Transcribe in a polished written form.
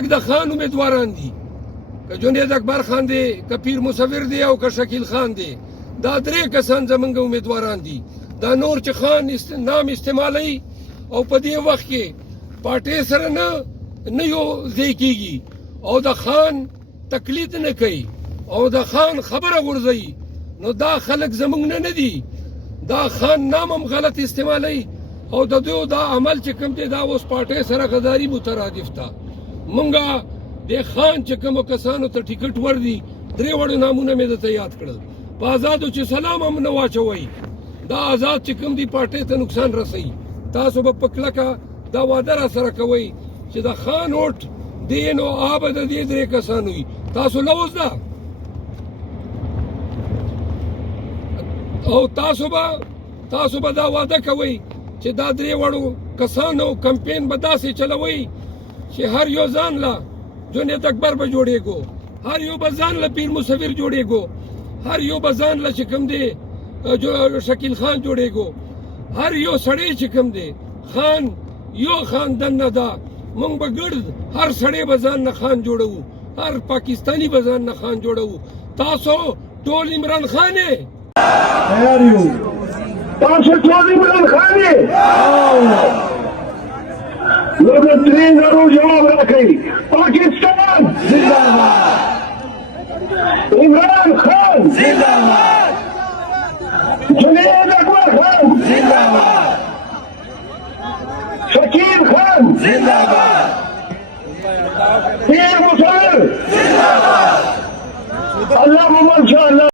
د خان امیدواران دي، که جنید اکبر خان دی، که پیر مصور دی او که شکیل خان دی. دا درې کسان زمونږ امیدواران دي. دا نور چې خان نام استعمالوي او په دې وخت کې پارټۍ سره نه یو ځای کېږي او د خان تقلید نه کوي او د خان خبره غورځوي، نو دا خلک زمونږ نه دي. دا خان نام هم غلط استعمالوي او د دوی دا عمل چې کوم دی دا اوس پارټۍ سره غداري مترادف ده. مونږه د خان چې کومو کسانو ته ټیکټ وردي، درې وړو نامونه مې درته یاد کړل. په آزادو چې سلام هم نه واچوئ، دا آزاد چې کوم دی پارټۍ ته نقصان رسوي. تاسو به په کلکه دا واده را سره کوئ چې د خان ووټ دی نو هغه به د دې درې کسانو وي. تاسو لوز ده او تاسو به دا واده کوئ چې دا درې وړو کسانو کمپین به داسې چلوئ چې هر یو ځان له جنید اکبر به جوړېږو، هر یو به ځان له پیر مصور جوړېږو، هر یو به ځان له چې کوم دی شکیل خان جوړېږو، هر یو سړی چې کوم دی خان یو خاندان نه ده. مونږ به ګرد هر سړی به ځان نه خان جوړوو، هر پاکستانی به ځان نه خان جوړوو. تاسو ټول عمران خان یې، تیار یو. تاسو ټول عمران خان یې، نو د درې زرو جواب راکړئ. پاکستان زنده باد. عمران خان زنده باد. جنید اکبر خان زنده باد. شکیل خان زنده باد. پیر مصور زنده باد. الله مو انشاءالله